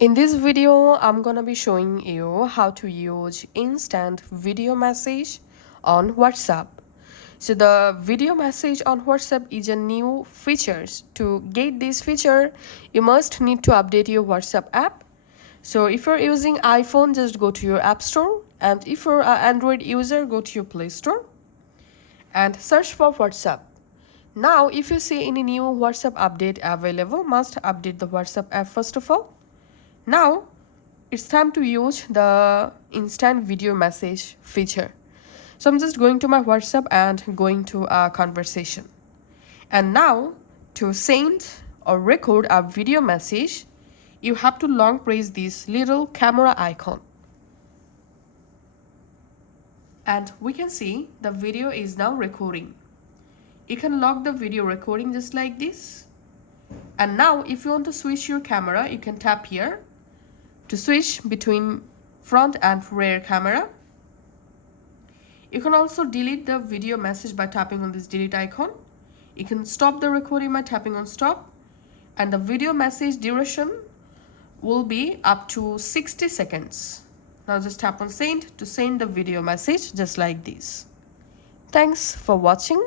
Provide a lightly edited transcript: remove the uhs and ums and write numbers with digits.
In this video, I'm gonna be showing you how to use instant video message on WhatsApp. So the video message on WhatsApp is a new feature. To get this feature, you must need to update your WhatsApp app. So if you're using iPhone, just go to your App Store, and if you're an Android user, go to your Play Store and search for WhatsApp. Now, if you see any new WhatsApp update available, must update the WhatsApp app first of all. Now, it's time to use the instant video message feature. So I'm just going to my WhatsApp and going to a conversation. And now, to send or record a video message, you have to long press this little camera icon. And we can see the video is now recording. You can lock the video recording just like this. And now if you want to switch your camera, you can tap here to switch between front and rear camera. You can also delete the video message by tapping on this delete icon. You can stop the recording by tapping on stop. And the video message duration will be up to 60 seconds. Now just tap on send to send the video message just like this. Thanks for watching.